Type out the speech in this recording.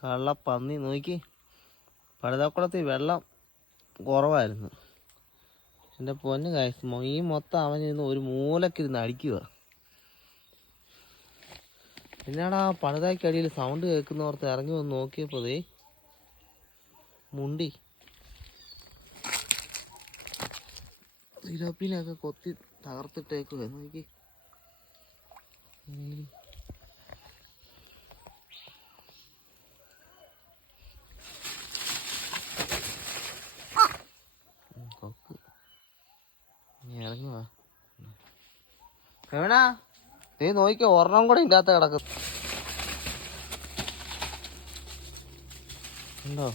കള്ളപ്പന്നി നോക്കി. പടുതാക്കുളത്തിൽ വെള്ളം കുറവായിരുന്നു. എൻ്റെ പൊന്ന് കാശ് ഈ മൊത്തം അവനിരുന്ന് ഒരു മൂലക്കിരുന്ന് അടിക്കുക. പിന്നെടാ പടുതാക്കടിയിൽ സൗണ്ട് കേൾക്കുന്നവർക്ക് ഇറങ്ങി വന്ന് നോക്കിയപ്പോൾ മുണ്ടി സിലോപ്പിനൊക്കെ കൊത്തി തകർത്തിട്ടേക്കുവേ നോക്കി. കൊക്ക് ഇറങ്ങുവാ എവിടാ നീ നോക്കിക്കോ, ഒരെണ്ണം കൂടെ ഇതിൻ്റെ അകത്ത് കിടക്കും. ഉണ്ടോ?